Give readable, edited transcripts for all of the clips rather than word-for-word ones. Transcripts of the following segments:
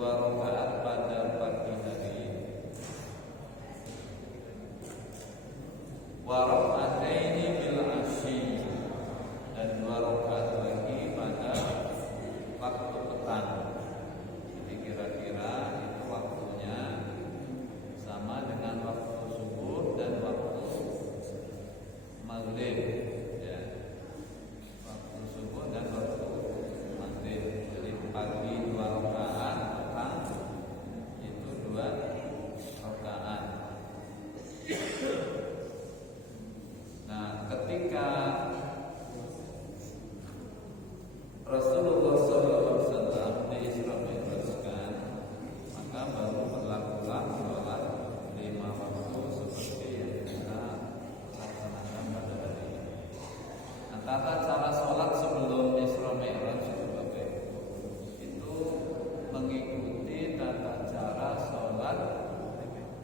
dua rakaat pada pagi hari, wa raka'ataini bil asyi, dan dua rakaat lagi pada waktu petang. Jadi kira-kira itu waktunya sama dengan waktu subuh dan waktu maghrib, ya. Waktu subuh dan waktu maghrib. Jadi pagi dua rakaat, petang itu dua rakaat. Nah, ketika Rasulullah SAW di-Isra Mi'rajkan, maka baru berlakulah sholat 5 waktu seperti yang kita laksanakan pada hari ini. Nah, tata cara sholat sebelum Isra Mi'raj itu mengikuti tata cara sholat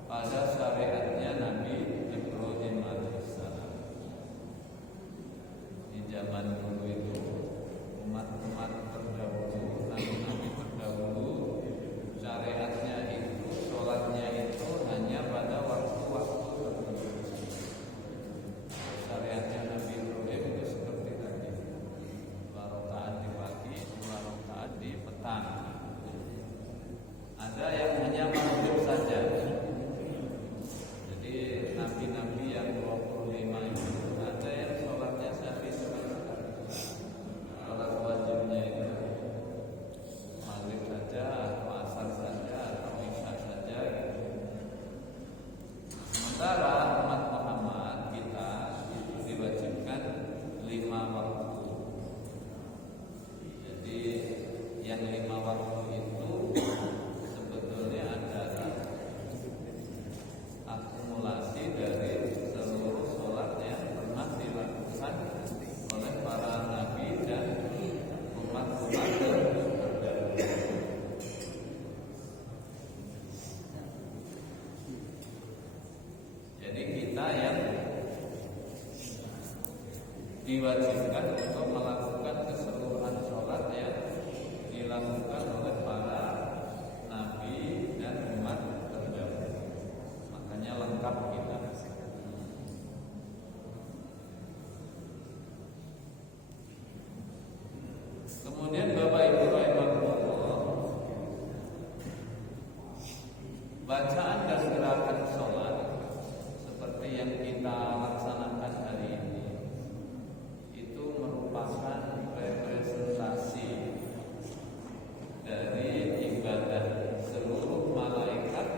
pada syariatnya Nabi Ibrahim alaihissalam. Di zaman dulu itu umat-umat terdahulu, nabi-nabi terdahulu, syariatnya itu, sholatnya itu hanya pada waktu-waktu tertentu. Syariatnya Nabi Ibrahim itu seperti tadi, 2 rakaat di pagi, 2 rakaat di petang. Ada yang hanya maghrib saja. Jadi nabi-nabi yang 25 itu ada yang sholatnya sehari sekali. Sholat wajibnya itu maghrib saja, atau asar saja, atau isya saja gitu. Sementara umat Muhammad kita itu diwajibkan 5 waktu. Jadi yang 5 waktu itu sebetulnya adalah akumulasi dari seluruh sholat yang pernah dilakukan oleh para nabi dan umat-umat terdahulu. Jadi kita yang diwajibkan untuk melakukan keseluruhan sholat yang dilakukan oleh para nabi dan umat terdahulu. Makanya lengkap kita. Kemudian Bapak Ibu rahimakumullah, bacaan dan gerakan sholat seperti yang kita laksanakan hari ini itu merupakan representasi dari ibadah seluruh malaikat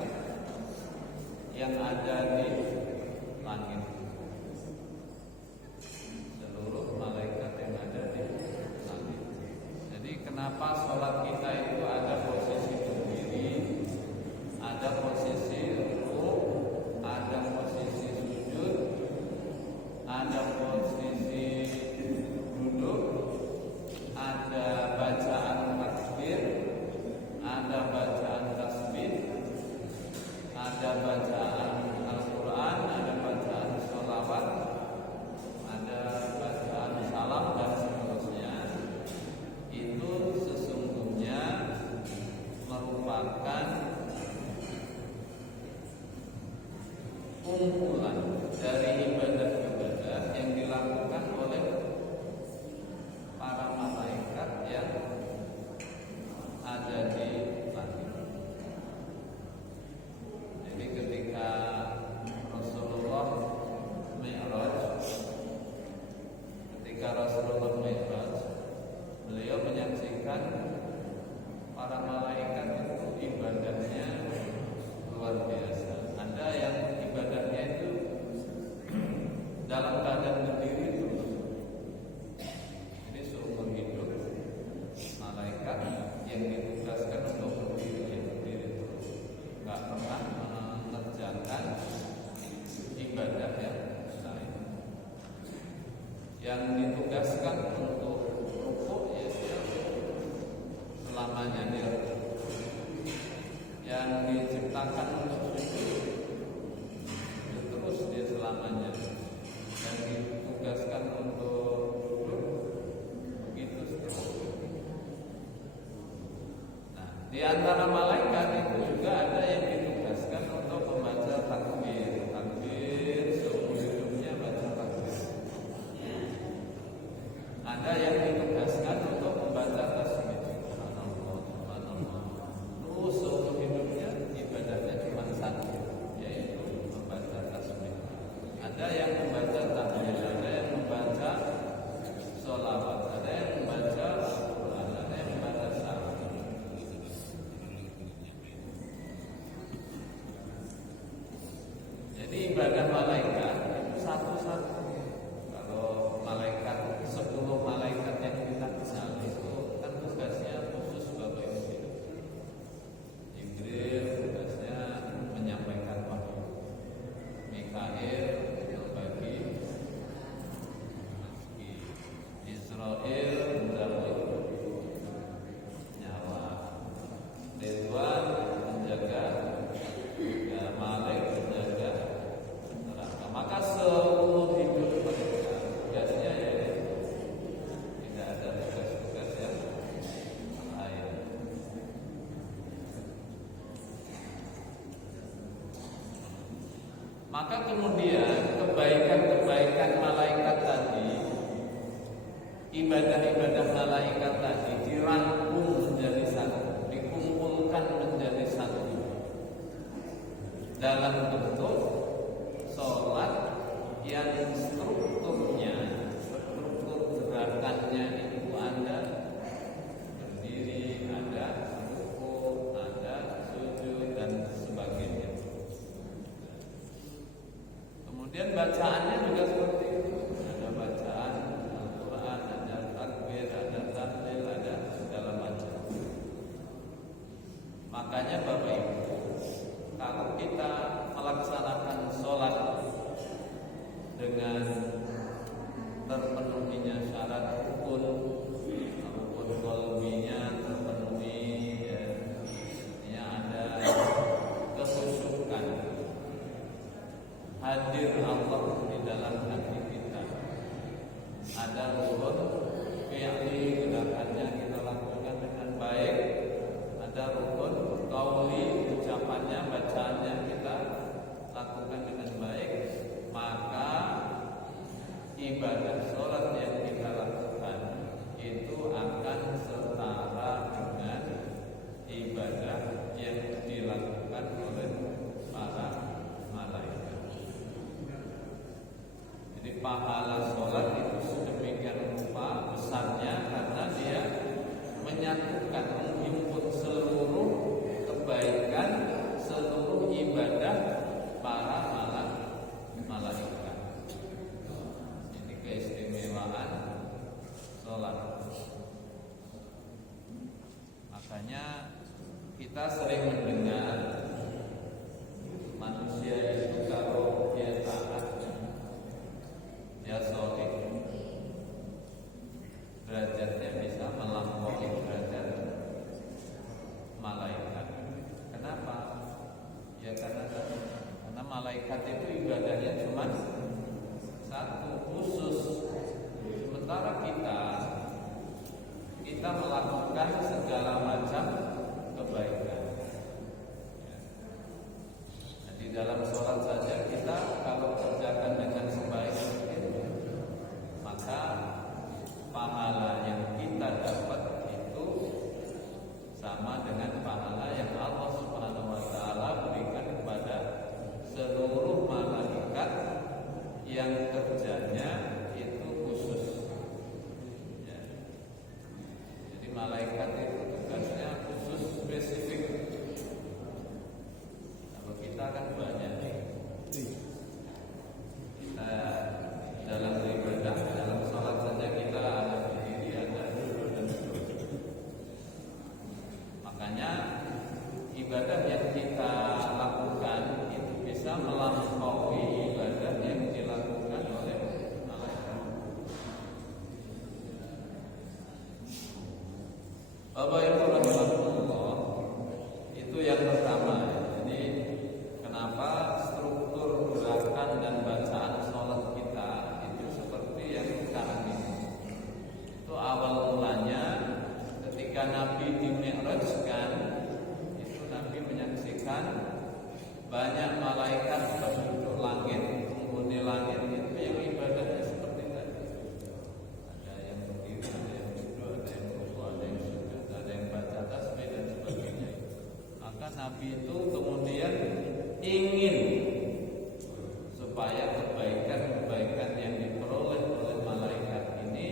yang ada di langit. Seluruh malaikat yang ada di langit. Jadi kenapa sholat kita itu ada posisi berdiri, ada posisi rukuk, ada posisi sujud, ada posisi duduk, ada bacaan takbir, ada bacaan tasbih, ada bacaan Al-Quran, ada bacaan sholawat, ada bacaan salam dan seterusnya. Itu sesungguhnya merupakan kumpulan dari ibadah-ibadah yang dilakukan oleh para malaikat yang ada di langit. Jadi ketika Rasulullah Mi'raj, beliau menyaksikan para malaikat itu ibadahnya luar biasa. Ada yang ibadahnya itu dalam keadaan berdiri terus. Jadi seumur hidup malaikat yang ditugaskan untuk berdiri terus, nggak pernah mengerjakan ibadah yang lain. Yang ditugaskan untuk rukuk ya dia selamanya dia. Yang diciptakan untuk sujud ya terus dia selamanya. Yang ditugaskan untuk duduk begitu seterusnya. Nah, di antara malaikat itu juga ada yang ditugaskan untuk membaca takbir. Takbir seumur hidupnya baca takbir. Ada yang ditugaskan untuk membaca tasbih. Subhanallah, subhanallah. Terus seumur hidupnya ibadahnya cuma satu, yaitu membaca tasbih. Ada yang membaca tahlil, ada yang membaca sholawat, ada yang membaca Al-Quran, ada yang membaca salat. Jadi ibadah malaikat satu-satu. Kalau malaikat 10 malaikat yang kita kenal itu kan tugasnya khusus Bapak Ibu. Jibril tugasnya menyampaikan wahyu. Mikail berbagi rezeki. Israel menjaga nyawa. Ridwan menjaga ya, Malik menjaga neraka. Maka seumur hidup mereka tugasnya ya tidak ada tugas-tugas yang lain. Maka kemudian kebaikan-kebaikan malaikat tadi, ibadah-ibadah malaikat tadi dirangkum menjadi satu, dikumpulkan menjadi satu dalam bentuk sholat yang struktur gerakannya itu ada berdiri, ada rukuk, ada sujud dan sebagainya. Kemudian bacaannya juga seperti itu. Ada bacaan Al-Quran, ada takbir, ada tahlil, ada segala macam. Makanya Bapak Ibu, kalau kita melaksanakan sholat dengan terpenuhinya syarat rukun, rukun qalbinya terpenuhi, ya, artinya ada kekhusyukan, hadir Allah di dalam hati kita. Ada rukun fi'li, gerakannya kita lakukan dengan baik. Ada rukun qauli, ucapannya, bacaannya kita lakukan dengan baik. Maka ibadah sholat yang kita lakukan itu akan setara dengan ibadah yang dilakukan oleh para malaikat. Jadi pahala sholat itu sedemikian rupa besarnya karena dia menyatukan, menghimpun seluruh kebaikan, seluruh ibadah para malaikat. Ini keistimewaan sholat. Makanya kita sering mendengar manusia itu kalau dia taat, dia sholih, derajatnya bisa melampaui derajat malaikat. Kenapa? Ya karena malaikat itu ibadahnya cuma satu, khusus. Sementara kita melakukan segala macam kebaikan. Nah, di dalam sholat saja kita kalau kerjakan dengan sebaik mungkin, maka pahala yang kita dapat itu sama dengan pahala yang Allah Subhanahu wa taala berikan kepada seluruh malaikat yang kerjanya itu khusus. Ya. Jadi malaikat itu tugasnya khusus, spesifik. Kalau kita kan banyak nih. Kita dalam beribadah, dalam sholat saja kita ada berdiri, ada duduk dan seterusnya. Makanya ibadah yang kita lakukan itu bisa melampaui ibadah yang dilakukan oleh malaikat. Bapak Ibu rahimahullah, itu yang pertama. Jadi kenapa struktur gerakan dan bacaan sholat kita itu seperti yang sekarang ini? Itu awal mulanya ketika Nabi di-mi'rajkan, diberikan banyak malaikat penduduk langit, penghuni langit itu yang ibadahnya seperti tadi. Ada yang berdiri, ada yang duduk, ada yang rukuk, ada yang sujud, ada yang baca tasbih dan sebagainya. Maka Nabi itu kemudian ingin supaya kebaikan-kebaikan yang diperoleh oleh malaikat ini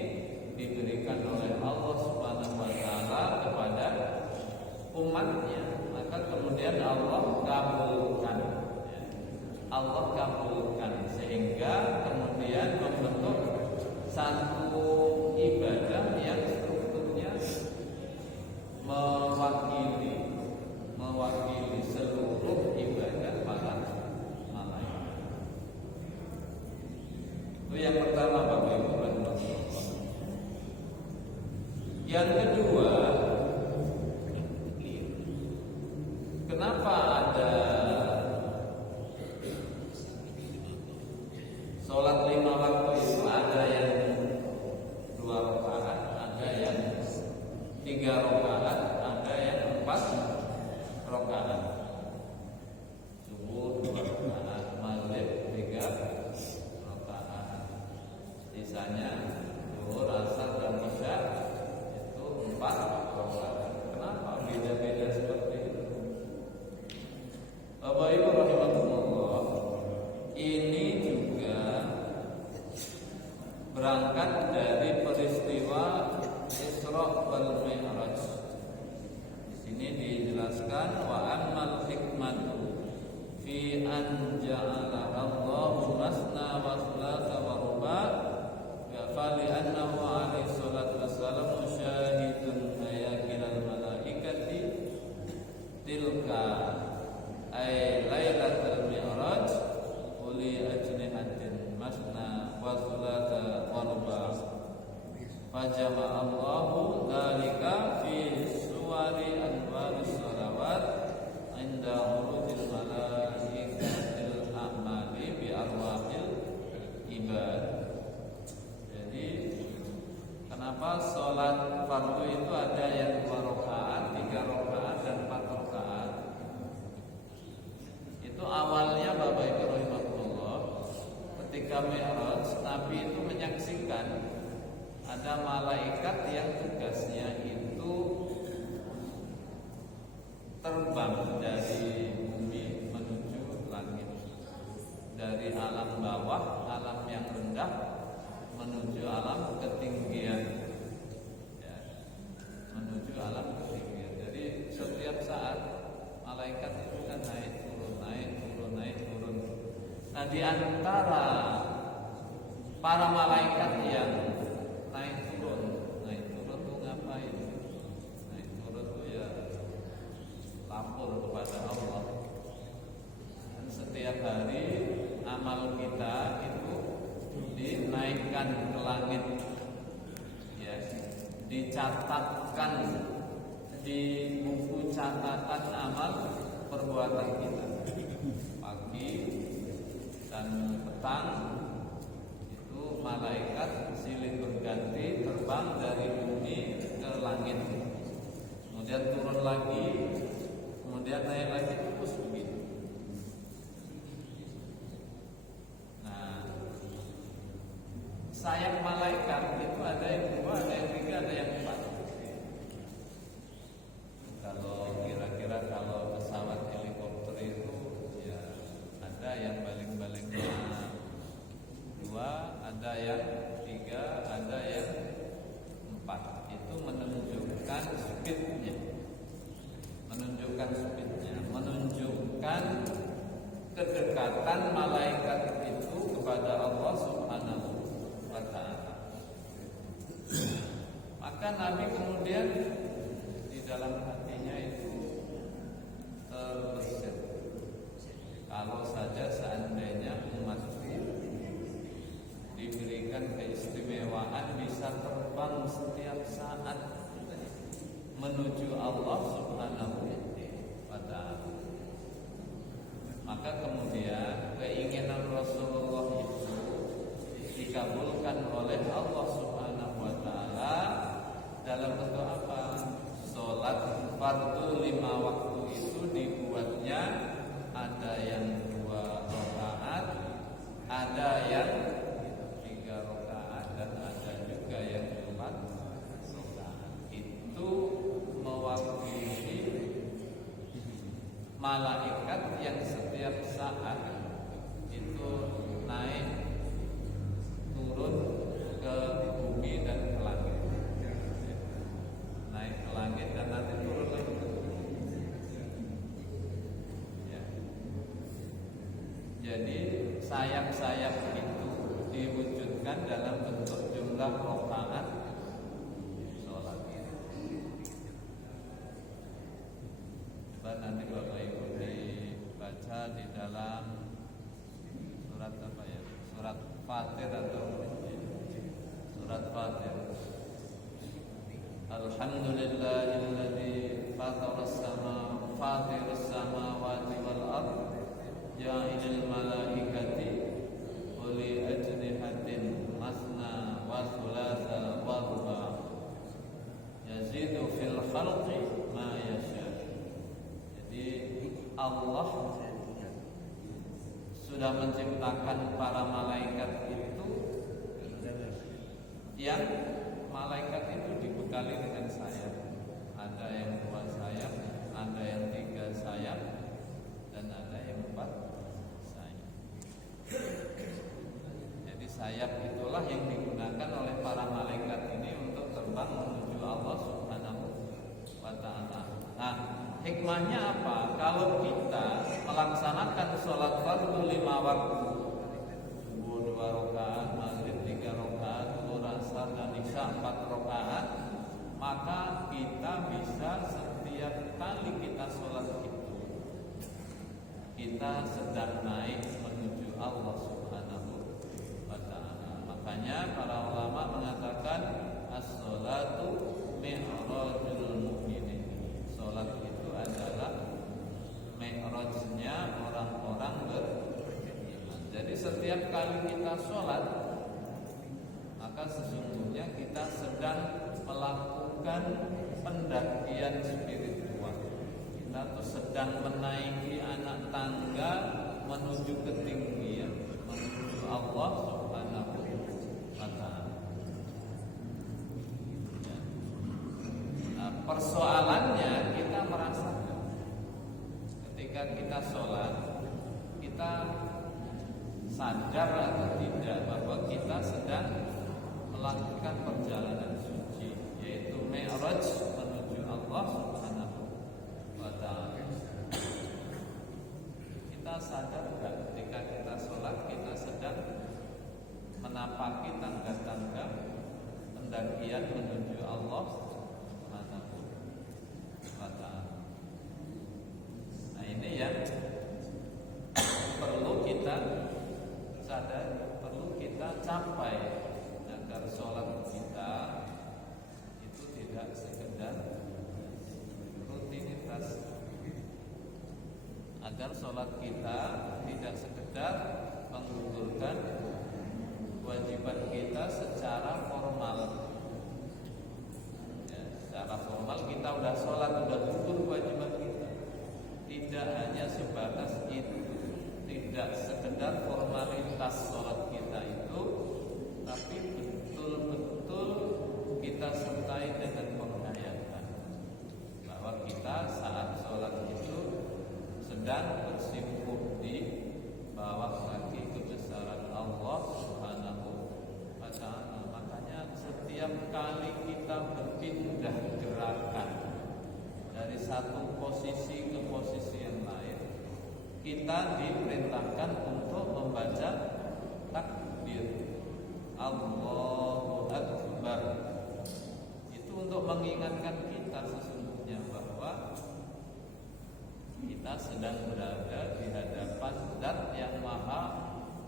diberikan oleh Allah Subhanahu wa taala kepada umatnya. Maka kemudian Allah kabulkan, Allah kabulkan sehingga kemudian membentuk satu ibadah yang strukturnya mewakili seluruh ibadah para malaikat. Itu yang pertama, Bapak Ibu rahimahullah. Yang kedua, kenapa ada sholat 5 waktu itu? Ada yang 2 rakaat, ada yang 3 rakaat, ada yang 4 rakaat. Subuh 2 rakaat, maghrib 3 rakaat. Sisanya zuhur, asar dan isya itu 4 rakaat. Kenapa beda-beda seperti itu? Bapak Ibu rahimahumullah, ini juga berangkat dari peristiwa Isra wal Mi'raj. Di sini dijelaskan wa ammal hikmatu fi an ja'ala Allahu masna wa thulatha wa ruba' fa li annahu alaihi salatu wassalam musyahidun ayakilal malaikati tilka ay lailatul mi'raj uli ajnihatin masna wa thulatha wa ruba' fajama Allahu dzalika fi suwari anwaris shalawat inda urujil malaikatil a'mali bi arwahil ibad. Jadi kenapa sholat fardu itu ada yang 2 rakaat, 3 rakaat dan 4 rakaat? Itu awalnya Bapak Ibu rahimahullah, ketika Mi'raj Nabi itu menyaksikan ada malaikat yang tugasnya itu terbang dari bumi menuju langit, dari alam bawah, alam yang rendah menuju alam ketinggian, ya, menuju alam ketinggian. Jadi setiap saat malaikat itu kan naik turun, naik turun, naik turun. Nah, di antara para malaikat yang naik turun tuh ngapain? Naik turun tuh ya lapor kepada Allah. Dan setiap hari amal kita itu dinaikkan ke langit, ya, dicatatkan di buku catatan amal perbuatan kita. Pagi dan petang itu malaikat silih berganti terbang dari bumi ke langit, kemudian turun lagi, kemudian naik lagi, terus begitu. Sayap malaikat itu ada yang 2, ada yang 3, ada yang 4. Kalau kira-kira kalau pesawat helikopter itu ya ada yang baling-balingnya 2, ada yang 3, ada yang 4. Itu menunjukkan speednya, menunjukkan kedekatan malaikat itu kepada Allah Subhanahu wa ta'ala. Maka Nabi kemudian di dalam hatinya itu terbesit, kalau saja seandainya umat diberikan keistimewaan bisa terbang setiap saat menuju Allah Subhanahu wa ta'ala. Maka kemudian keinginan Rasulullah itu dikabulkan oleh Allah Subhanahu wa ta'ala dalam bentuk apa? Sholat fardu 5 waktu itu dibuatnya malaikat yang setiap saat itu naik turun ke bumi dan ke langit, naik ke langit dan nanti turun lagi ke bumi. Ya. Jadi sayap-sayap itu diwujudkan dalam bentuk jumlah rakaat sholat. Coba nanti Bapak Ibu dibaca di dalam surat apa ya? Surat Fatir atau surat Fatir. Alhamdulillahilladzi fatirus samawati wal ard ja'ilal malaikati uli ajnihatin masna wa thulatha wa ruba yazidu fil khalqi ma yasha. Jadi Allah sudah menciptakan para malaikat itu, yang malaikat itu dibekali dengan sayap. Ada yang 2 sayap, ada yang 3 sayap, dan ada yang 4 sayap. Jadi sayap itulah yang digunakan oleh para malaikat ini untuk terbang menuju Allah Subhanahu wa ta'ala. Nah, hikmahnya apa? Kalau kita melaksanakan sholat fardu 5 waktu, subuh 2 rakaat, maghrib 3 rakaat, zuhur, asar dan isya 4 rakaat, maka kita bisa setiap kali kita sholat itu kita sedang naik menuju Allah Subhanahu wa ta'ala. Makanya para ulama mengatakan as-sholatu mi'rajul mu'minin. Sholat itu adalah mi'rajnya orang-orang beriman. Jadi setiap kali kita sholat, maka sesungguhnya kita sedang melakukan pendakian spiritual. Kita tuh sedang menaiki anak tangga menuju ketinggian, menuju Allah Subhanahu wa ta'ala. Nah, persoalannya kita merasakan ketika kita sholat, kita sadar atau tidak bahwa kita sedang melakukan perjalanan suci, yaitu mi'raj menuju Allah Subhanahu wa ta'ala. Kita sadar enggak ketika kita sholat kita sedang menapaki tangga-tangga pendakian menuju Allah Subhanahu wa ta'ala. Nah, ini yang perlu kita sadar, perlu kita capai agar sholat kita itu tidak sekedar rutinitas, agar sholat kita tidak sekedar menggugurkan kewajiban kita secara formal. Ya, secara formal kita udah sholat, udah gugur kewajiban kita. Tidak hanya sebatas itu, tidak sekedar formalitas sholat kita itu, tapi betul-betul kita sertai dengan penghayatan bahwa kita saat sholat itu sedang bersimpuh di bawah kaki kebesaran Allah Subhanahu wa ta'ala. Makanya setiap kali kita berpindah gerakan dari satu posisi ke posisi yang lain, kita diperintahkan untuk membaca takbir Allahu Akbar. Itu untuk mengingatkan kita sesungguhnya bahwa kita sedang berada di hadapan Zat yang maha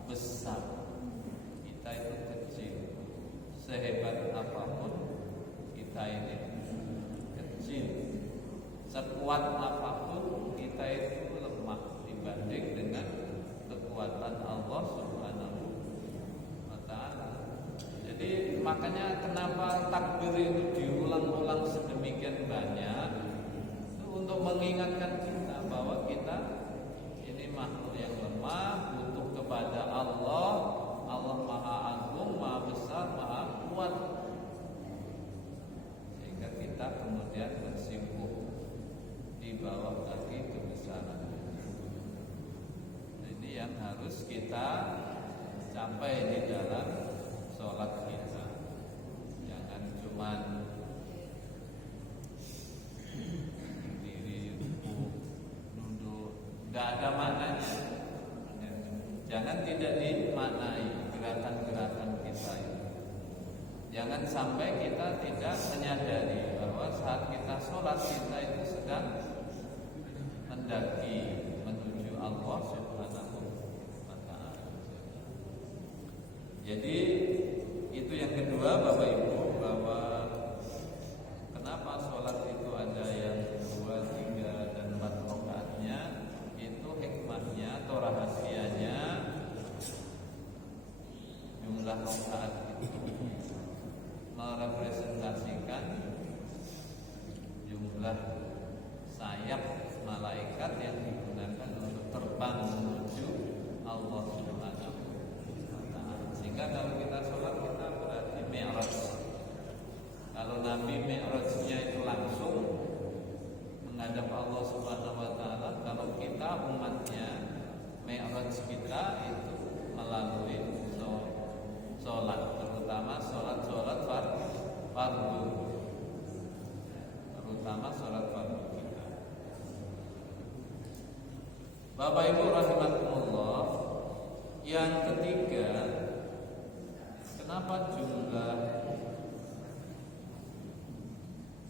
besar. Kita itu kecil, sehebat apapun kita ini kecil, sekuat apapun kita itu lemah dibanding dengan kekuatan Allah Subhanahu wa ta'ala. Jadi makanya kenapa takbir itu diulang-ulang sedemikian banyak, itu untuk mengingatkan kita bahwa kita ini makhluk yang lemah, butuh kepada Allah. Allah maha agung, maha besar, maha kuat, sehingga kita kemudian bersimpuh di bawah kaki kebesaran terus kita capai di dalam sholat kita. Jangan cuman diri duduk, nggak ada maknanya. Jangan tidak dimaknai gerakan-gerakan kita itu. Jangan sampai kita tidak menyadari bahwa saat kita sholat kita itu sedang mendaki menuju Allah Subhanahu wa ta'ala. Jadi itu yang kedua Bapak Ibu, bahwa kenapa sholat itu ada yang 2, 3, dan 4 rakaatnya. Itu hikmahnya atau rahasianya, jumlah rakaat itu merepresentasikan jumlah sayap malaikat yang digunakan untuk terbang menuju Allah Subhanahu wa ta'ala. Sehingga kalau kita sholat kita berarti mi'raj. Kalau Nabi mi'rajnya itu langsung menghadap Allah Subhanahu wa ta'ala, kalau kita umatnya mi'raj kita itu melalui sholat, terutama sholat fardu, terutama sholat fardu kita. Bapak Ibu rahimakumullah, yang ketiga, kenapa jumlah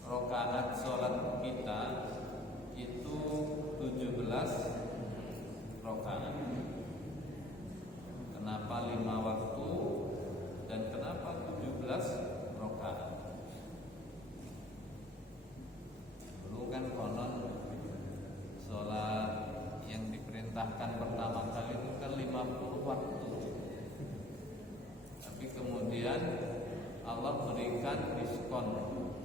rakaat sholat kita itu 17 rakaat? Kenapa 5 waktu dan kenapa 17 rakaat? Dulu kan konon sholat yang diperintahkan pertama kali itu kan 50 waktu. Tapi kemudian Allah berikan diskon,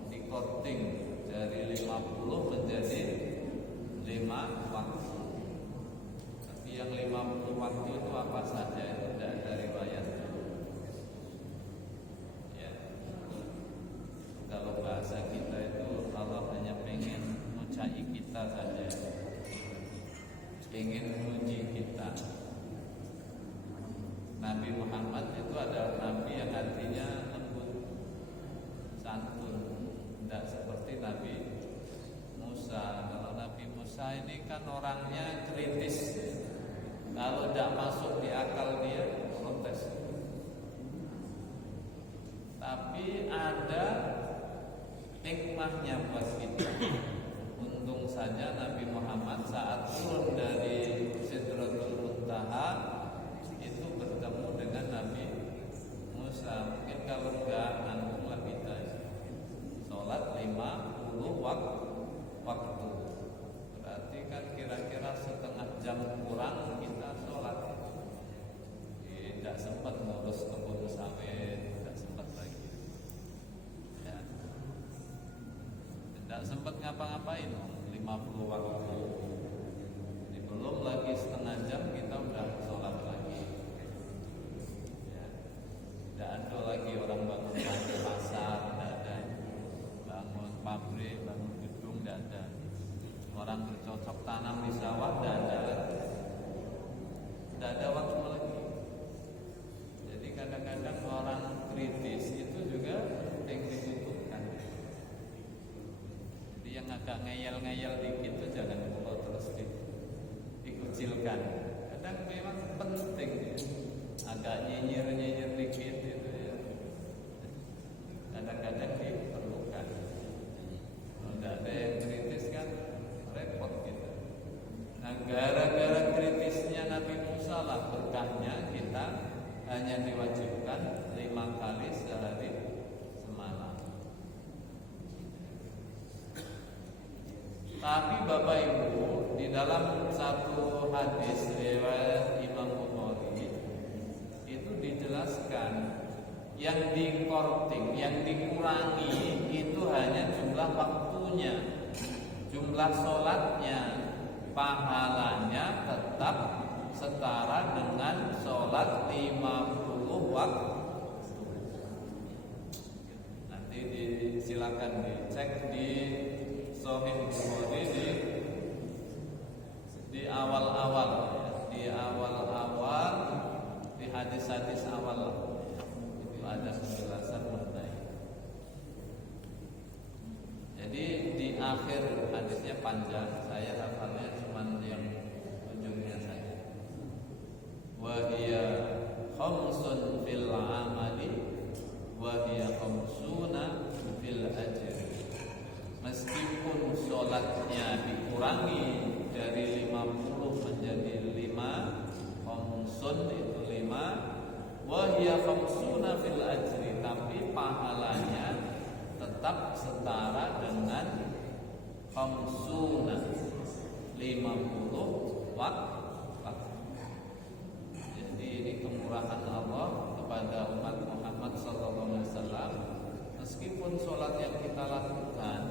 dikorting dari 50 menjadi 5 waktu. Tapi yang 50 waktu itu apa saja itu tidak ada riwayat. Ya. Kalau bahasa kita itu Allah hanya pengen mencari kita saja, ingin menguji kita. Nabi Muhammad itu adalah Nabi yang artinya lembut, santun, tidak seperti Nabi Musa. Kalau Nabi Musa ini kan orangnya kritis. Kalau tidak masuk di akal dia protes. Tapi ada hikmahnya buat kita. Untung saja Nabi Muhammad saat turun dari Sidratul Muntaha itu bertemu dengan Nabi Musa. Mungkin kalau enggak nanggung lah kita sholat 50 waktu. Berarti kan kira-kira setengah jam kurang kita sholat. Tidak sempat ngurus kebun sawit, tidak sempat lagi. Ya. Tidak sempat ngapa-ngapain 50 waktu. Jadi belum lagi setengah jam kita udah sholat lagi. Ya. Tidak ada lagi orang bangun pasar, tidak ada. Bangun pabrik, bangun gedung, tidak ada. Orang bercocok tanam di sawah, tidak ada waktu lagi. Jadi kadang-kadang orang kritis itu juga penting dibutuhkan. Jadi yang agak ngeyel-ngeyel dikit itu jangan lupa terus dikucilkan. Kadang memang penting ya. Agak nyinyir-nyinyir dikit itu ya. Kadang-kadang diperlukan. Kalau tidak ada yang kritis kan repot kita. Nah, gara-gara kritisnya Nabi Musa lah berkahnya kita hanya diwajibkan 5 kali sehari semalam. Tapi Bapak Ibu, di dalam satu hadis riwayat Imam Bukhari itu dijelaskan yang dikorting, yang dikurangi itu hanya jumlah waktunya, jumlah sholatnya, pahalanya tetap setara dengan sholat 50 waktu. Nanti silakan dicek di Sahih Bukhari di awal-awal, di awal-awal, di hadis-hadis awal itu ada penjelasan mengenai. Jadi di akhir hadisnya panjang, saya hafalnya cuma yang ujungnya saja. Wa hiya khamsun fil amali wa hiya khamsuna fil ajri. Meskipun sholatnya dikurangi dari 50 menjadi 5, khamsun itu 5, wa hiya khamsuna fil ajri, tapi pahalanya tetap setara dengan khamsuna 50 waktu. Jadi ini kemurahan Allah kepada umat Muhammad SAW. Meskipun sholat yang kita lakukan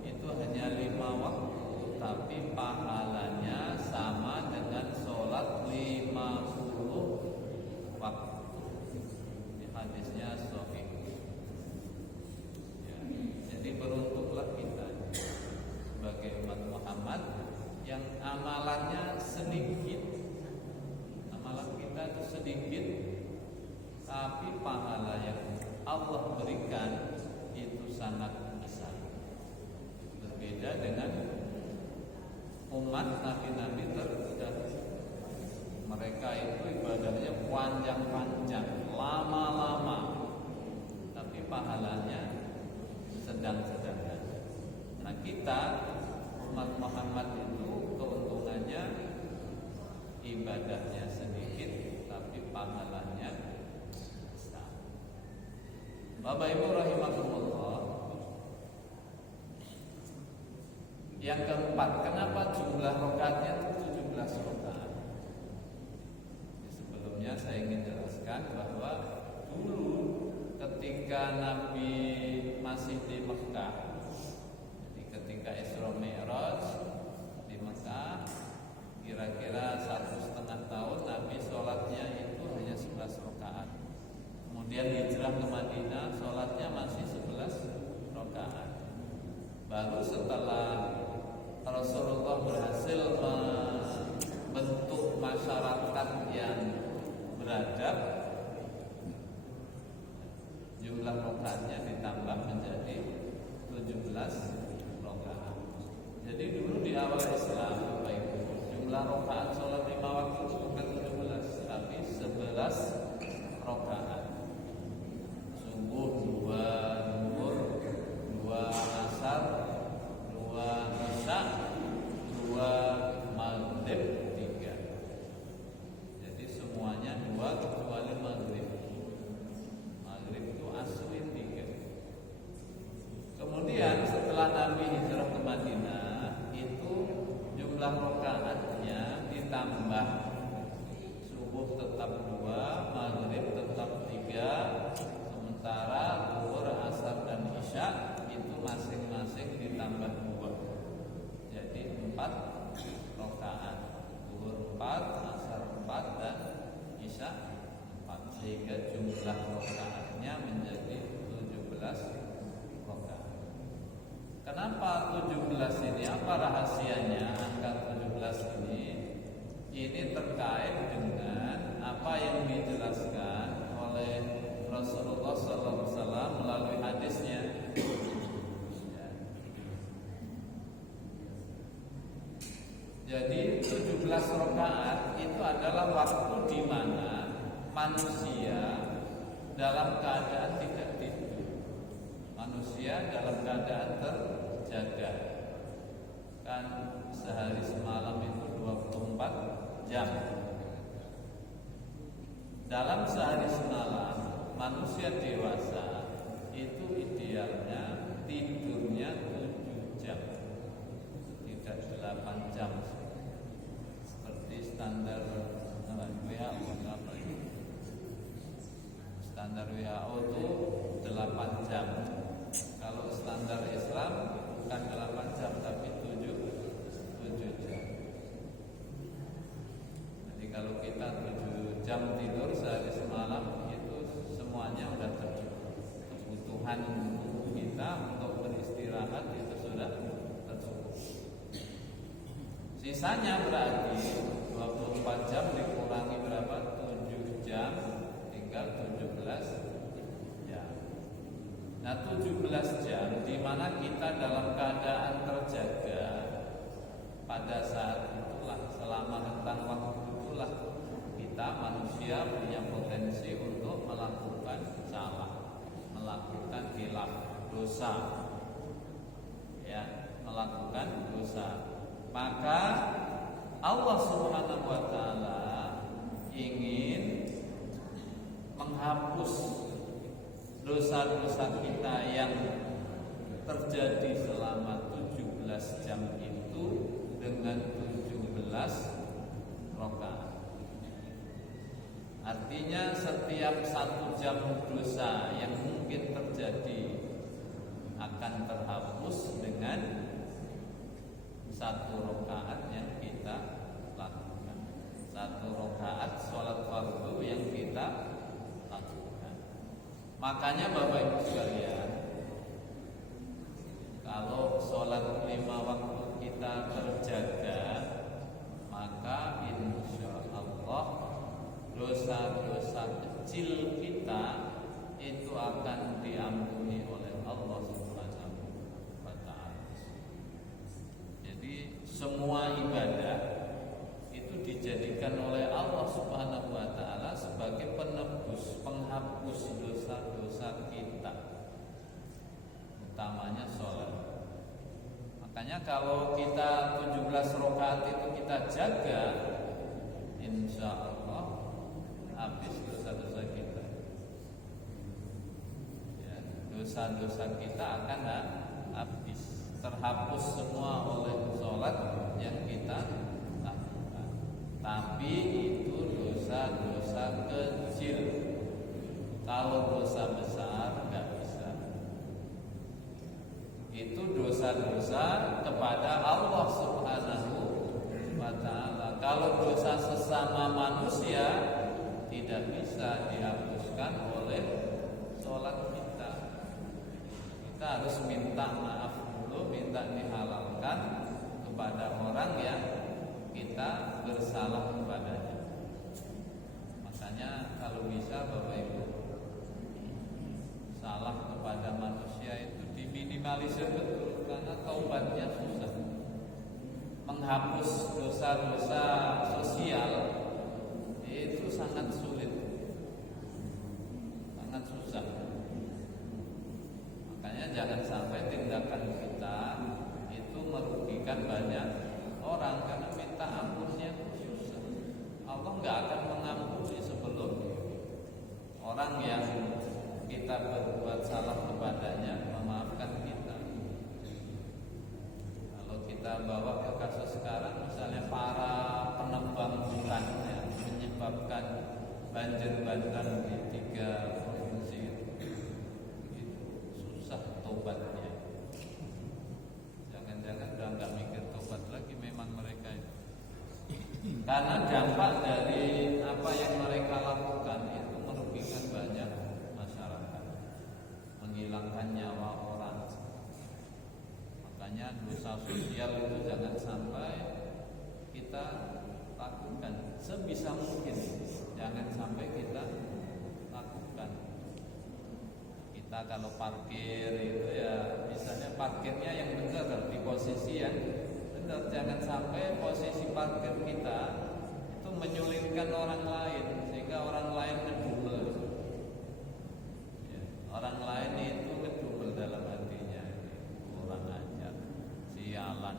itu hanya 5 waktu, tapi pahalanya sama dengan sholat 50 waktu. Ini hadisnya sahih. Ya, jadi beruntunglah kita sebagai umat Muhammad yang amalannya sedikit. Amalan kita itu sedikit, tapi pahala yang Allah berikan itu sangat besar. Berbeda dengan umat nabi-nabi terdahulu. Mereka itu ibadahnya panjang-panjang, lama-lama, tapi pahalanya sedang-sedang saja. Nah, kita umat Muhammad itu keuntungannya ibadahnya sedikit, tapi pahalanya besar. Bapak Ibu rahimakumullah. Yang keempat, kenapa jumlah rakaatnya 17 rakaat? Sebelumnya saya ingin jelaskan bahwa dulu ketika Nabi masih di Mekah, jadi ketika Isra Mi'raj di Mekah, kira-kira 1,5 tahun Nabi sholatnya itu hanya 11 rakaat. Kemudian hijrah ke Madinah, sholatnya masih 11 rakaat. Baru setelah Rasulullah berhasil membentuk masyarakat yang beradab, jumlah rakaatnya ditambah menjadi 17 rakaat. Jadi dulu di awal Islam, Bapak Ibu, jumlah rakaat sholat 5 waktu bukan 17, tapi 11 rakaat. Subuh 2, zuhur 2, asar 2, isya 2, maghrib 3. Jadi semuanya 2 kecuali maghrib. Maghrib itu aswin 3. Kemudian setelah Nabi hijrah ke Madinah, itu jumlah rakaatnya ditambah. Subuh tetap 2, maghrib tetap 3, sementara zuhur, asar dan isya itu masing-masing ditambah 2. Jadi 4 rakaat. Zuhur 4, asar 4 dan isya 4, sehingga jumlah rakaatnya menjadi 17 rakaat. Kenapa 17 ini? Apa rahasianya angka 17 ini? Ini terkait dengan apa yang dijelaskan oleh Rasulullah SAW melalui hadisnya. Jadi 17 rakaat itu adalah waktu di mana manusia dalam keadaan tidak tidur. Manusia dalam keadaan terjaga. Kan sehari semalam itu 24 jam. Dalam sehari semalam manusia dewasa itu idealnya tidurnya 7 jam, tidak 8 jam seperti standar WHO. Standar WHO itu 8 jam. Kalau standar Islam bukan 8 jam tapi 7 jam. Jadi kalau kita 7 jam tidur sehari semalam itu semuanya sudah tercukup. Kebutuhan tubuh kita untuk beristirahat itu sudah tercukup. Sisanya berarti 24 jam 17 jam di mana kita dalam keadaan terjaga. Pada saat itulah, selama rentang waktu itulah, kita manusia punya potensi untuk melakukan salah, melakukan khilaf, dosa, ya, melakukan dosa. Maka Allah Subhanahu wa taala ingin menghapus dosa-dosa kita yang terjadi selama 17 jam itu dengan 17 rakaat. Artinya setiap 1 jam dosa yang mungkin terjadi akan terhapus dengan 1 rakaat yang kita lakukan. 1 rakaat sholat fardu yang kita lakukan. Makanya Bapak Ibu sekalian, kalau sholat 5 waktu kita terjaga, maka insya Allah dosa-dosa kecil kita itu akan diampuni oleh Allah Subhanahu wa ta'ala. Jadi semua ibadah itu dijadikan oleh Allah Subhanahu wa ta'ala sebagai penebus, penghapus dosa-dosa kita, utamanya sholat. Makanya kalau kita 17 rakaat itu kita jaga, insya Allah habis dosa-dosa kita, ya, dosa-dosa kita akan habis, terhapus semua oleh sholat yang kita lakukan. Tapi itu dosa-dosa kecil. Kalau dosa besar nggak bisa. Itu dosa-dosa kepada Allah Subhanahu wa ta'ala. Kalau dosa sesama manusia tidak bisa dihapuskan oleh sholat kita. Kita harus minta maaf dulu, minta dihalalkan kepada orang yang kita bersalah kepadanya. Makanya kalau bisa Bapak Ibu, salah kepada manusia itu diminimalisir betul, karena taubatnya susah. Menghapus dosa-dosa sosial itu sangat sulit, sangat susah. Makanya jangan sampai tindakan kita itu merugikan banyak orang, karena minta ampunnya susah. Allah nggak akan mengampuni sebelum orang yang kita berbuat salah kepadanya memaafkan kita. Kalau kita bawa ke kasus sekarang, misalnya para penambang hutan yang menyebabkan banjir bandang di 3 provinsi itu susah tobatnya. Jangan-jangan udah nggak mikir tobat lagi memang mereka itu. Karena dampak dari apa yang mereka lakukan itu merugikan banyak masyarakat, menghilangkan nyawa orang. Makanya dosa sosial itu jangan sampai kita lakukan, sebisa mungkin jangan sampai kita lakukan. Kita kalau parkir itu ya misalnya parkirnya yang benar, di posisi yang benar. Jangan sampai posisi parkir kita itu menyulitkan orang lain sehingga orang lain ngedumel. Ya, orang lain itu ngedumel dalam hatinya, kurang ajar, sialan,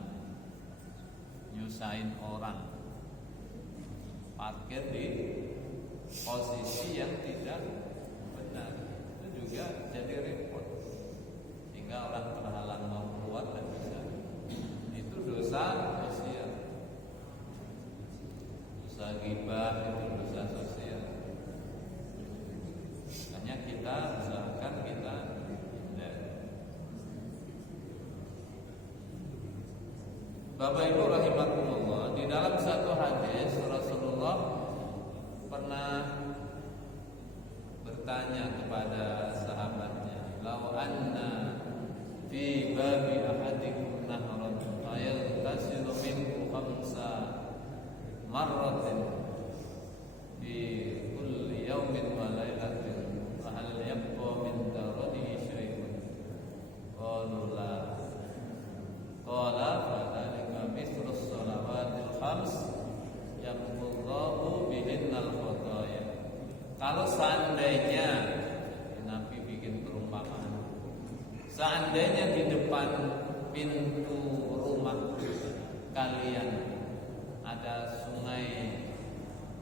nyusahin orang, parkir di posisi yang tidak benar, itu juga jadi repot, sehingga orang terhalang mau keluar dan bisa. Itu dosa sosial. Dosa ghibah itu dosa sosial. Makanya kita usahakan kita hindari. Bapak Ibu rahimakumullah, di dalam satu hadis Rasulullah pernah bertanya kepada sahabatnya, "Lau anna fi babi ahadikum nahran fayaghtasilu minhu khamsa marratin fi kulli yawmin wa lailatin fa hal yabqa min daranihi syai'un Kalau seandainya Nabi bikin perumpamaan, seandainya di depan pintu rumah kalian ada sungai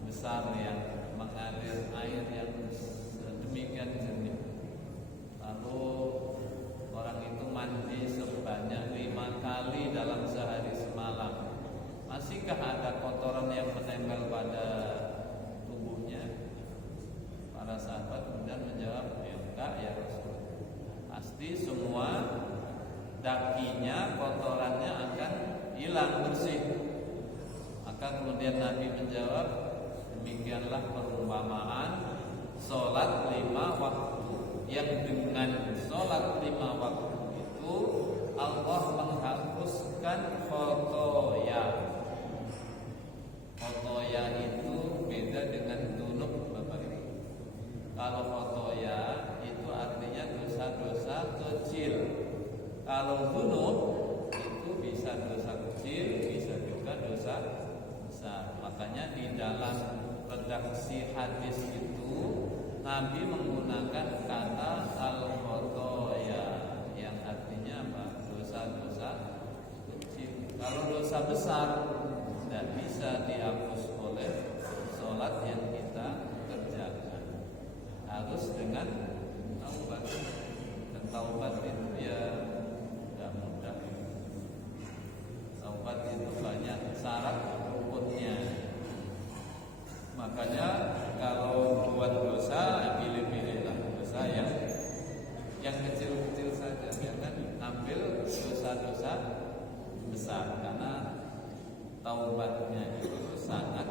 besar yang mengalir air yang sedemikian jernih, lalu orang itu mandi sebanyak 5 kali dalam sehari semalam, masihkah ada kotoran yang menempel pada tubuhnya? Para sahabat kemudian menjawab, ya enggak ya Rasul, pasti semua dakinya, kotorannya akan hilang bersih. Maka kemudian Nabi menjawab, demikianlah perumpamaan sholat 5 waktu, yang dengan sholat 5 waktu itu Allah menghapuskan khotoya. Khotoya itu beda dengan dunub, Bapak Ibu. Kalau khotoya itu artinya dosa-dosa kecil. Kalau dunub itu bisa dosa kecil, bisa juga dosa besar. Makanya di dalam redaksi hadis itu Nabi menggunakan kata al-khotoya yang artinya apa? Dosa-dosa kecil. Kalau dosa besar tidak bisa dihapus oleh sholat yang kita kerjakan, harus dengan taubat. Dan taubat itu ya tidak mudah. Taubat itu banyak syarat rukunnya. Makanya kalau buat dosa, pilih-pilihlah dosa yang kecil-kecil saja, jangan ambil dosa-dosa besar, karena taubatnya itu sangat